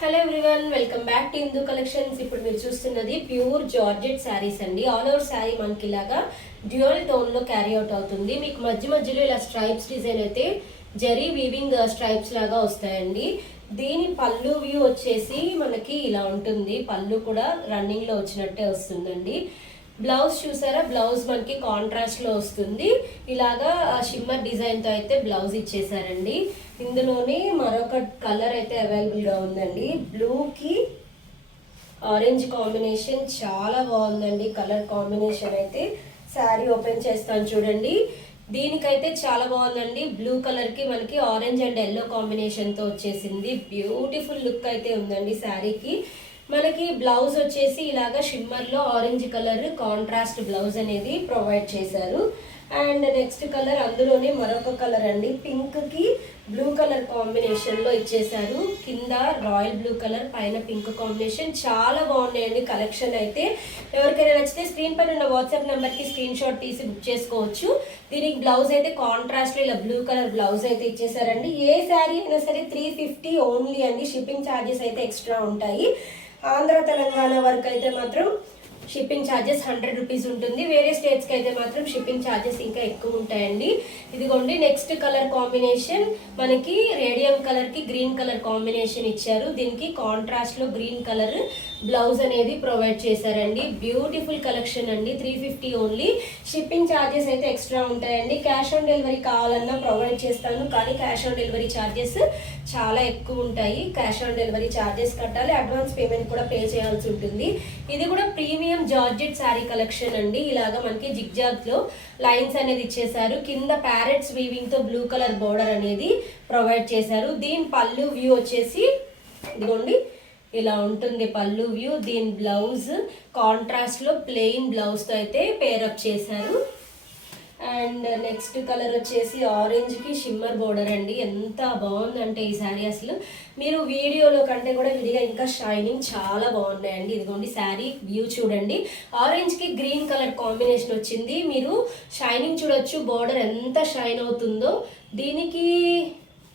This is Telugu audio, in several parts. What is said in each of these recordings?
Hello everyone, welcome back to Hindu collections. ఇప్పుడు మీరు చూస్తున్నది ప్యూర్ జార్జెట్ శారీస్ అండి. ఆల్ ఓవర్ శారీ మనకి ఇలాగా డ్యూయల్ టోన్ లో క్యారీ అవుట్ అవుతుంది. మీకు మధ్య మధ్యలో ఇలా స్ట్రైప్స్ డిజైన్ అయితే జరీ వీవింగ్ స్ట్రైప్స్ లాగా వస్తాయండి. దీని పళ్ళు వ్యూ వచ్చేసి మనకి ఇలా ఉంటుంది. పళ్ళు కూడా రన్నింగ్ లో వచ్చినట్టే వస్తుందండి. బ్లౌజ్ చూసారా, బ్లౌజ్ మనకి కాంట్రాస్ట్ లో వస్తుంది. ఇలాగా షిమ్మర్ డిజైన్ తో అయితే బ్లౌజ్ ఇచ్చేసారండి. ఇందులోనే మరొక కలర్ అయితే అవైలబుల్ గా ఉందండి. బ్లూకి ఆరెంజ్ కాంబినేషన్ చాలా బాగుందండి. కలర్ కాంబినేషన్ అయితే శారీ ఓపెన్ చేస్తాను చూడండి. దీనికైతే చాలా బాగుందండి. బ్లూ కలర్ కి మనకి ఆరెంజ్ అండ్ ఎల్లో కాంబినేషన్ తో వచ్చేసింది. బ్యూటిఫుల్ లుక్ అయితే ఉందండి శారీకి. మనకి బ్లౌజ్ వచ్చేసి ఇలాగా షిమ్మర్ లో ఆరెంజ్ కలర్ కాంట్రాస్ట్ బ్లౌజ్ అనేది ప్రొవైడ్ చేశారు. అండ్ నెక్స్ట్ కలర్ అందులోనే మరొక కలర్ అండి. పింక్ కి బ్లూ కలర్ కాంబినేషన్ లో ఇచ్చేసారు. కింద రాయల్ బ్లూ కలర్, పైన పింక్ కాంబినేషన్. చాలా బాగున్నాయండి కలెక్షన్ అయితే. ఎవరికైనా నచ్చితే స్క్రీన్ పైన ఉన్న వాట్సాప్ నెంబర్ కి స్క్రీన్ షాట్ తీసి బుక్ చేసుకోవచ్చు. దీనికి బ్లౌజ్ అయితే కాంట్రాస్ట్ లో ఇలా బ్లూ కలర్ బ్లౌజ్ అయితే ఇచ్చేసారండి. ఏ శారీ అయినా సరే 350 ఓన్లీ అండి. షిప్పింగ్ ఛార్జెస్ అయితే ఎక్స్ట్రా ఉంటాయి. ఆంధ్ర తెలంగాణ వరకు అయితే మాత్రం షిప్పింగ్ ఛార్జెస్ 100 రూపీస్ ఉంటుంది. వేరే స్టేట్స్కి అయితే మాత్రం షిప్పింగ్ ఛార్జెస్ ఇంకా ఎక్కువ ఉంటాయండి. ఇదిగోండి నెక్స్ట్ కలర్ కాంబినేషన్ మనకి రేడియం కలర్ కి గ్రీన్ కలర్ కాంబినేషన్ ఇచ్చారు. దీనికి కాంట్రాస్ట్ లో గ్రీన్ కలర్ బ్లౌజ్ అనేది ప్రొవైడ్ చేశారండి. బ్యూటిఫుల్ కలెక్షన్ అండి. 350 ఓన్లీ. షిప్పింగ్ ఛార్జెస్ అయితే ఎక్స్ట్రా ఉంటాయండి. క్యాష్ ఆన్ డెలివరీ కావాలన్నా ప్రొవైడ్ చేస్తాను, కానీ క్యాష్ ఆన్ డెలివరీ ఛార్జెస్ చాలా ఎక్కువ ఉంటాయి. క్యాష్ ఆన్ డెలివరీ ఛార్జెస్ కట్టాలి, అడ్వాన్స్ పేమెంట్ కూడా పే చేయాల్సి ఉంటుంది. ఇది కూడా ప్రీమియం జార్జెట్ శారీ కలెక్షన్ అండి. ఇలాగా మనకి జిగ్జాగ్ లో లైన్స్ అనేది ఇచ్చేసారు. కింద ప్యారెట్స్ వీవింగ్ తో బ్లూ కలర్ బోర్డర్ అనేది ప్రొవైడ్ చేశారు. దీని పళ్ళు వ్యూ వచ్చేసి ఇదిగోండి ఇలా ఉంటుంది పళ్ళు వ్యూ. దీని బ్లౌజ్ కాంట్రాస్ట్ లో ప్లెయిన్ బ్లౌజ్ తో అయితే పేరప్ చేశారు. అండ్ నెక్స్ట్ కలర్ వచ్చేసి ఆరెంజ్ కి షిమ్మర్ బోర్డర్ అండి. ఎంత బాగుందంటే ఈ శారీ అసలు మీరు వీడియోలో కంటే కూడా విడిగా ఇంకా షైనింగ్ చాలా బాగున్నాయండి. ఇదిగోండి శారీ వ్యూ చూడండి. ఆరెంజ్ కి గ్రీన్ కలర్ కాంబినేషన్ వచ్చింది. మీరు షైనింగ్ చూడొచ్చు, బోర్డర్ ఎంత షైన్ అవుతుందో. దీనికి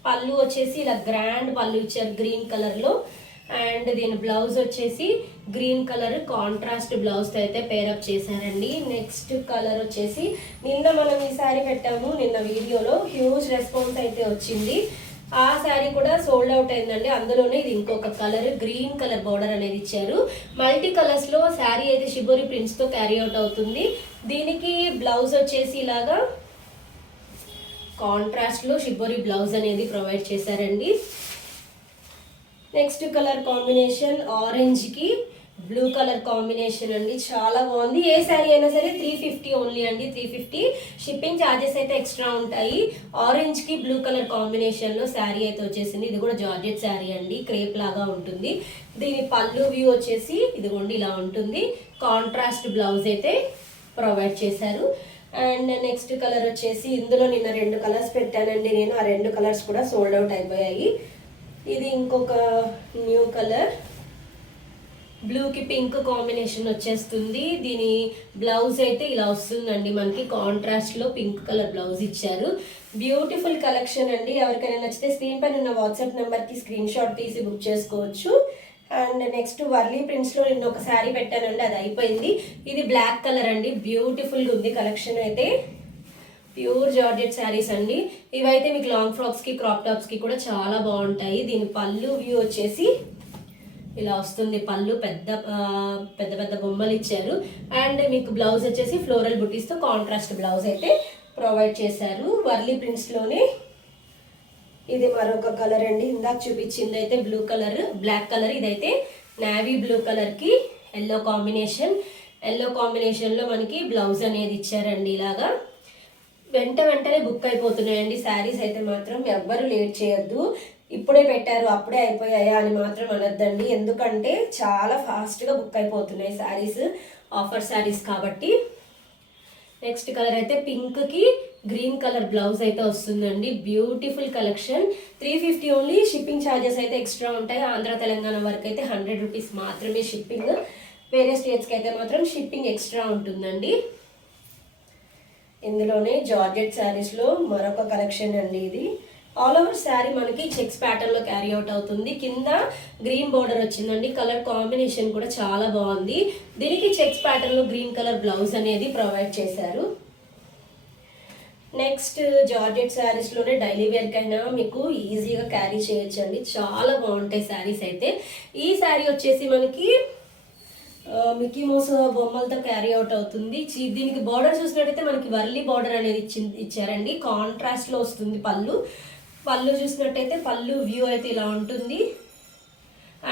పళ్ళు వచ్చేసి ఇలా గ్రాండ్ పళ్ళు ఇచ్చారు గ్రీన్ కలర్ లో. అండ్ దీని బ్లౌజ్ వచ్చేసి గ్రీన్ కలర్ కాంట్రాస్ట్ బ్లౌజ్ తో అయితే పేరప్ చేశారండి. నెక్స్ట్ కలర్ వచ్చేసి నిన్న మనం ఈ శారీ పెట్టాము, నిన్న వీడియోలో హ్యూజ్ రెస్పాన్స్ అయితే వచ్చింది. ఆ శారీ కూడా సోల్డ్ అవుట్ అయిందండి. అందులోనే ఇది ఇంకొక కలర్ గ్రీన్ కలర్ బోర్డర్ అనేది ఇచ్చారు. మల్టీ కలర్స్ లో శారీ అయితే షిబోరి ప్రింట్స్ తో క్యారీ అవుట్ అవుతుంది. దీనికి బ్లౌజ్ వచ్చేసి ఇలాగా కాంట్రాస్ట్ లో షిబోరి బ్లౌజ్ అనేది ప్రొవైడ్ చేశారండి. నెక్స్ట్ కలర్ కాంబినేషన్ ఆరెంజ్ కి బ్లూ కలర్ కాంబినేషన్ అండి. చాలా బాగుంది. ఏ శారీ అయినా సరే 350 ఓన్లీ అండి. 350. షిప్పింగ్ ఛార్జెస్ అయితే ఎక్స్ట్రా ఉంటాయి. ఆరెంజ్ కి బ్లూ కలర్ కాంబినేషన్ లో శారీ అయితే వచ్చేసింది. ఇది కూడా జార్జెట్ శారీ అండి, క్రేప్ లాగా ఉంటుంది. దీని పళ్ళు వ్యూ వచ్చేసి ఇదిగోండి ఇలా ఉంటుంది. కాంట్రాస్ట్ బ్లౌజ్ అయితే ప్రొవైడ్ చేశారు. అండ్ నెక్స్ట్ కలర్ వచ్చేసి ఇందులో నిన్న 2 కలర్స్ పెట్టానండి నేను. ఆ 2 కలర్స్ కూడా సోల్డ్ అవుట్ అయిపోయాయి. ఇది ఇంకొక న్యూ కలర్. బ్లూకి పింక్ కాంబినేషన్ వచ్చేస్తుంది. దీని బ్లౌజ్ అయితే ఇలా వస్తుందండి. మనకి కాంట్రాస్ట్ లో పింక్ కలర్ బ్లౌజ్ ఇచ్చారు. బ్యూటిఫుల్ కలెక్షన్ అండి. ఎవరికైనా నచ్చితే స్క్రీన్ పైన ఉన్న వాట్సాప్ నెంబర్ కి స్క్రీన్ షాట్ తీసి బుక్ చేసుకోవచ్చు. అండ్ నెక్స్ట్ వర్లీ ప్రింట్స్ లో నిన్న ఒక శారీ పెట్టానండి, అది అయిపోయింది. ఇది బ్లాక్ కలర్ అండి. బ్యూటిఫుల్ గా ఉంది కలెక్షన్ అయితే. ప్యూర్ జార్జెట్ శారీస్ అండి. ఇవైతే మీకు లాంగ్ ఫ్రాక్స్ కి క్రాప్ టాప్స్ కి కూడా చాలా బాగుంటాయి. దీని పళ్ళు వ్యూ వచ్చేసి ఇలా వస్తుంది. పళ్ళు పెద్ద పెద్ద పెద్ద బొమ్మలు ఇచ్చారు. అండ్ మీకు బ్లౌజ్ వచ్చేసి ఫ్లోరల్ బుటీస్ తో కాంట్రాస్ట్ బ్లౌజ్ అయితే ప్రొవైడ్ చేశారు. వర్లీ ప్రింట్స్ లోనే ఇది మరొక కలర్ అండి. ఇందాక చూపించింది అయితే బ్లూ కలర్, బ్లాక్ కలర్. ఇదైతే నావీ బ్లూ కలర్ కి ఎల్లో కాంబినేషన్. ఎల్లో కాంబినేషన్ లో మనకి బ్లౌజ్ అనేది ఇచ్చారండి. ఇలాగా వెంటనే బుక్ అయిపోతున్నాయండి శారీస్ అయితే మాత్రం. ఎవ్వరు లేట్ చేయొద్దు. ఇప్పుడే పెట్టారు అప్పుడే అయిపోయాయా అని మాత్రం అనొద్దండి. ఎందుకంటే చాలా ఫాస్ట్గా బుక్ అయిపోతున్నాయి శారీస్, ఆఫర్ శారీస్ కాబట్టి. నెక్స్ట్ కలర్ అయితే పింక్ కి గ్రీన్ కలర్ బ్లౌజ్ అయితే వస్తుందండి. Beautiful collection. 350 only. Shipping charges అయితే ఎక్స్ట్రా ఉంటాయి. ఆంధ్ర తెలంగాణ వరకు అయితే 100 రూపీస్ మాత్రమే షిప్పింగ్. వేరే స్టేట్స్కి అయితే మాత్రం షిప్పింగ్ ఎక్స్ట్రా ఉంటుందండి. ఇందులోనే జార్జెట్ శారీస్లో మరొక కలెక్షన్ అండి. ఇది ఆల్ ఓవర్ శారీ మనకి చెక్స్ ప్యాటర్న్ లో క్యారీ అవుట్ అవుతుంది. కింద గ్రీన్ బోర్డర్ వచ్చిందండి. కలర్ కాంబినేషన్ కూడా చాలా బాగుంది. దీనికి చెక్స్ ప్యాటర్న్ లో గ్రీన్ కలర్ బ్లౌజ్ అనేది ప్రొవైడ్ చేశారు. నెక్స్ట్ జార్జెట్ శారీస్ లోనే డైలీ వేర్ కైనా మీకు ఈజీగా క్యారీ చేయొచ్చు అండి. చాలా బాగుంటాయి శారీస్ అయితే. ఈ శారీ వచ్చేసి మనకి మిక్కీ మౌస్ బొమ్మలతో క్యారీ అవుట్ అవుతుంది. దీనికి బార్డర్ చూసినట్టయితే మనకి వర్లీ బార్డర్ అనేది ఇచ్చారండి. కాంట్రాస్ట్ లో వస్తుంది పళ్ళు చూసినట్టయితే పళ్ళు వ్యూ అయితే ఇలా ఉంటుంది.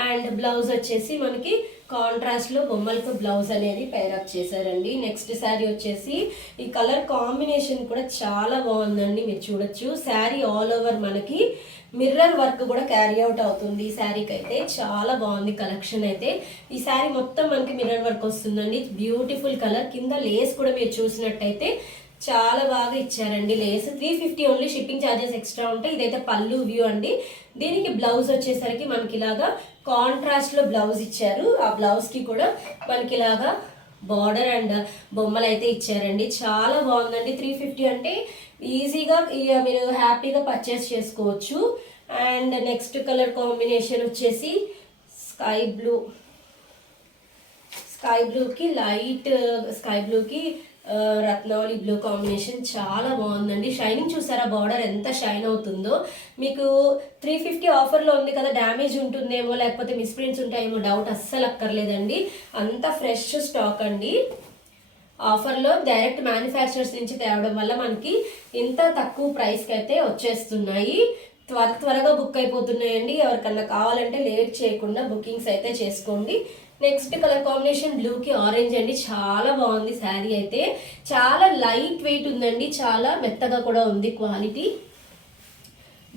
అండ్ బ్లౌజ్ వచ్చేసి మనకి కాంట్రాస్ట్ లో బొమ్మలతో బ్లౌజ్ అనేది పేరప్ చేశారండి. నెక్స్ట్ శారీ వచ్చేసి ఈ కలర్ కాంబినేషన్ కూడా చాలా బాగుందండి. మీరు చూడొచ్చు శారీ ఆల్ ఓవర్ మనకి మిర్రర్ వర్క్ కూడా క్యారీ అవుట్ అవుతుంది. ఈ శారీకి అయితే చాలా బాగుంది కలెక్షన్ అయితే. ఈ శారీ మొత్తం మనకి మిర్రర్ వర్క్ వస్తుందండి. Beautiful colour. కింద లేస్ కూడా మీరు చూసినట్టయితే చాలా బాగా ఇచ్చారండి. Lace 350 only. Shipping charges extra ఉంటాయి. ఇదైతే పళ్ళు వ్యూ అండి. దీనికి బ్లౌజ్ వచ్చేసరికి మనకి ఇలాగా కాంట్రాస్ట్ లో బ్లౌజ్ ఇచ్చారు. ఆ బ్లౌజ్ కి కూడా మనకి ఇలాగా బార్డర్ అండ్ బొమ్మలు అయితే ఇచ్చారండి. చాలా బాగుందండి. 350 అంటే ఈజీగా మీరు హ్యాపీగా పర్చేస్ చేసుకోవచ్చు. అండ్ నెక్స్ట్ కలర్ కాంబినేషన్ వచ్చేసి స్కై బ్లూకి లైట్ స్కై బ్లూకి రత్నావళి బ్లూ కాంబినేషన్ చాలా బాగుందండి. షైనింగ్ చూసారా బార్డర్ ఎంత షైన్ అవుతుందో. మీకు 350 ఆఫర్లో ఉంది కదా, డ్యామేజ్ ఉంటుందేమో లేకపోతే మిస్ప్రింట్స్ ఉంటాయేమో డౌట్ అస్సలు అక్కర్లేదండి. అంత ఫ్రెష్ స్టాక్ అండి. ఆఫర్లో డైరెక్ట్ మ్యానుఫ్యాక్చరర్స్ నుంచి తేవడం వల్ల మనకి ఇంత తక్కువ ప్రైస్కి అయితే వచ్చేస్తున్నాయి. త్వరగా బుక్ అయిపోతున్నాయండి. ఎవరికన్నా కావాలంటే లేట్ చేయకుండా బుకింగ్స్ అయితే చేసుకోండి. నెక్స్ట్ కలర్ కాంబినేషన్ బ్లూకి ఆరెంజ్ అండి. చాలా బాగుంది శారీ అయితే. చాలా లైట్ వెయిట్ ఉందండి. చాలా మెత్తగా కూడా ఉంది క్వాలిటీ.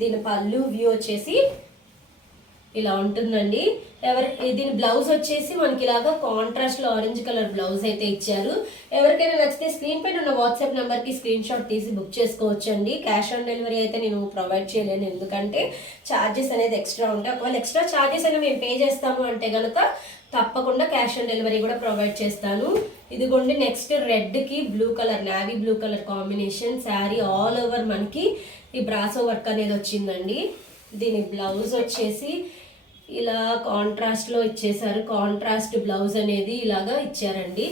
దీని పళ్ళు వ్యూ వచ్చేసి ఇలా ఉంటుందండి. దీని బ్లౌజ్ వచ్చేసి మనకి ఇలాగా కాంట్రాస్ట్ లో ఆరెంజ్ కలర్ బ్లౌజ్ అయితే ఇచ్చారు. ఎవరికైనా నచ్చితే స్క్రీన్ పైన ఉన్న వాట్సాప్ నెంబర్ కి స్క్రీన్ షాట్ తీసి బుక్ చేసుకోవచ్చు అండి. క్యాష్ ఆన్ డెలివరీ అయితే నేను ప్రొవైడ్ చేయలేను, ఎందుకంటే ఛార్జెస్ అనేది ఎక్స్ట్రా ఉంటాయి. ఒకవేళ ఎక్స్ట్రా ఛార్జెస్ అయినా మేము పే చేస్తాము అంటే కనుక తప్పకుండా క్యాష్ ఆన్ డెలివరీ కూడా ప్రొవైడ్ చేస్తాను. ఇదిగోండి నెక్స్ట్ రెడ్ కి blue colour, navy blue colour combination sari all over మనకి ఈ బ్రాసో వర్క్ అనేది వచ్చిందండి. దీని బ్లౌజ్ వచ్చేసి ఇలా కాంట్రాస్ట్ లో ఇచ్చేసారు. కాంట్రాస్ట్ బ్లౌజ్ అనేది ఇలాగా ఇచ్చారండి.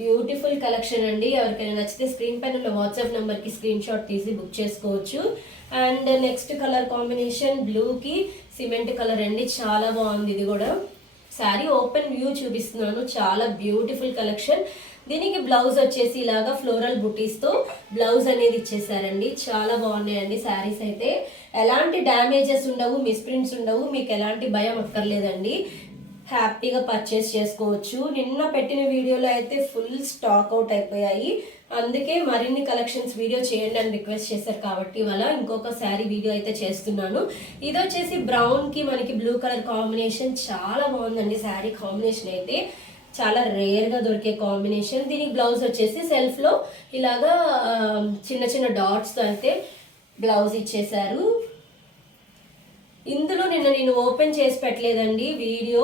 బ్యూటిఫుల్ కలెక్షన్ అండి. ఎవరికైనా నచ్చితే స్క్రీన్ పైన ఉన్న వాట్సాప్ నెంబర్ కి స్క్రీన్ షాట్ తీసి బుక్ చేసుకోవచ్చు. అండ్ నెక్స్ట్ కలర్ కాంబినేషన్ బ్లూకి సిమెంట్ కలర్ అండి. చాలా బాగుంది. ఇది కూడా శారీ ఓపెన్ వ్యూ చూపిస్తున్నాను. చాలా బ్యూటిఫుల్ కలెక్షన్. దీనికి బ్లౌజ్ వచ్చేసి ఇలాగా ఫ్లోరల్ బుటీస్తో బ్లౌజ్ అనేది ఇచ్చేసారండి. చాలా బాగున్నాయండి శారీస్ అయితే. ఎలాంటి డ్యామేజెస్ ఉండవు, మిస్ప్రింట్స్ ఉండవు. మీకు ఎలాంటి భయం అక్కర్లేదండి. హ్యాపీగా పర్చేస్ చేసుకోవచ్చు. నిన్న పెట్టిన వీడియోలో అయితే ఫుల్ స్టాక్ అవుట్ అయిపోయాయి. అందుకే మరిన్ని కలెక్షన్స్ వీడియో చేయండి అని రిక్వెస్ట్ చేశారు కాబట్టి ఇవాళ ఇంకొక శారీ వీడియో అయితే చేస్తున్నాను. ఇది వచ్చేసి బ్రౌన్కి మనకి బ్లూ కలర్ కాంబినేషన్. చాలా బాగుందండి శారీ కాంబినేషన్ అయితే. చాలా రేర్గా దొరికే కాంబినేషన్. దీనికి బ్లౌజ్ వచ్చేసి సెల్ఫ్లో ఇలాగా చిన్న చిన్న డాట్స్తో అయితే బ్లౌజ్ ఇచ్చేసారు. ఇందులో నేను ఓపెన్ చేసి పెట్టలేదండి వీడియో,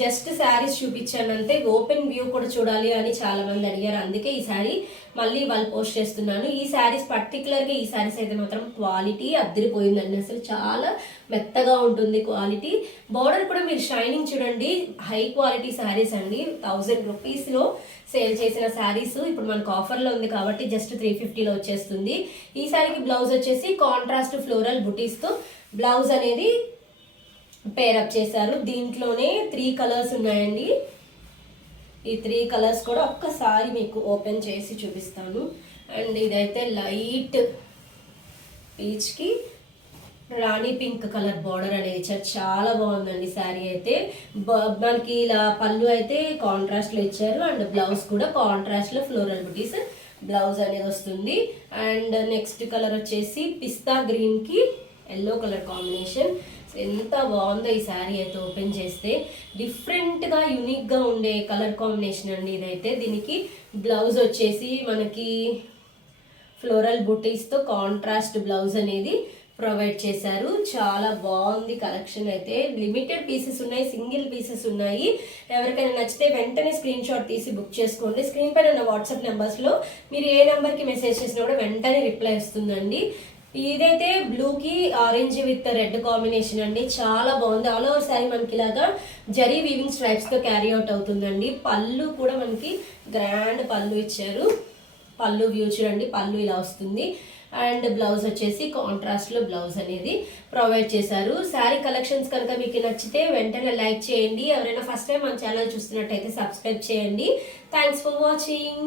జస్ట్ శారీస్ చూపించాను అంతే. ఓపెన్ వ్యూ కూడా చూడాలి అని చాలా మంది అడిగారు, అందుకే ఈ శారీ మళ్ళీ వాళ్ళు పోస్ట్ చేస్తున్నాను. ఈ శారీస్ పర్టికులర్గా ఈ శారీస్ అయితే మాత్రం క్వాలిటీ అద్దరిపోయిందండి. అసలు చాలా మెత్తగా ఉంటుంది క్వాలిటీ. బార్డర్ కూడా మీరు షైనింగ్ చూడండి. హై క్వాలిటీ శారీస్ అండి. 1000 రూపీస్లో సేల్ చేసిన శారీస్ ఇప్పుడు మనకు ఆఫర్లో ఉంది కాబట్టి జస్ట్ 350లో వచ్చేస్తుంది. ఈ శారీకి బ్లౌజ్ వచ్చేసి కాంట్రాస్ట్ ఫ్లోరల్ బుటీస్తో బ్లౌజ్ అనేది పేరప్ చేశారు. దీంట్లోనే 3 కలర్స్ ఉన్నాయండి. ఈ 3 కలర్స్ కూడా ఒక్కసారి మీకు ఓపెన్ చేసి చూపిస్తాను. అండ్ ఇదైతే లైట్ పీచ్కి రాణి పింక్ కలర్ బార్డర్ అనేది ఇచ్చారు. చాలా బాగుందండి శారీ అయితే. మనకి ఇలా పళ్ళు అయితే కాంట్రాస్ట్లో ఇచ్చారు అండ్ బ్లౌజ్ కూడా కాంట్రాస్ట్లో ఫ్లోరల్ బుటీస్ బ్లౌజ్ అనేది వస్తుంది. అండ్ నెక్స్ట్ కలర్ వచ్చేసి పిస్తా గ్రీన్కి ఎల్లో కలర్ కాంబినేషన్. ఎంత బాగుందో ఈ శారీ అయితే. ఓపెన్ చేస్తే డిఫరెంట్గా యూనిక్గా ఉండే కలర్ కాంబినేషన్ అండి ఇదైతే. దీనికి బ్లౌజ్ వచ్చేసి మనకి ఫ్లోరల్ బుటీస్తో కాంట్రాస్ట్ బ్లౌజ్ అనేది ప్రొవైడ్ చేశారు. చాలా బాగుంది కలెక్షన్ అయితే. లిమిటెడ్ పీసెస్ ఉన్నాయి, సింగిల్ పీసెస్ ఉన్నాయి. ఎవరికైనా నచ్చితే వెంటనే స్క్రీన్ షాట్ తీసి బుక్ చేసుకోండి. స్క్రీన్ పైన ఉన్న వాట్సాప్ నెంబర్స్లో మీరు ఏ నెంబర్కి మెసేజ్ చేసినా కూడా వెంటనే రిప్లై వస్తుందండి. ఇదైతే బ్లూకి ఆరెంజ్ విత్ రెడ్ కాంబినేషన్ అండి, చాలా బాగుంది. ఆల్ ఓవర్ శారీ మనకి ఇలాగా జరీ వీవింగ్ స్ట్రైప్స్ తో క్యారీ అవుట్ అవుతుందండి. పళ్ళు కూడా మనకి గ్రాండ్ పళ్ళు ఇచ్చారు. పళ్ళు వ్యూ చూడండి, పళ్ళు ఇలా వస్తుంది. అండ్ బ్లౌజ్ వచ్చేసి కాంట్రాస్ట్ లో బ్లౌజ్ అనేది ప్రొవైడ్ చేశారు. శారీ కలెక్షన్స్ కనుక మీకు నచ్చితే వెంటనే లైక్ చేయండి. ఎవరైనా ఫస్ట్ టైం మన ఛానల్ చూస్తున్నట్టయితే సబ్స్క్రైబ్ చేయండి. Thanks for watching.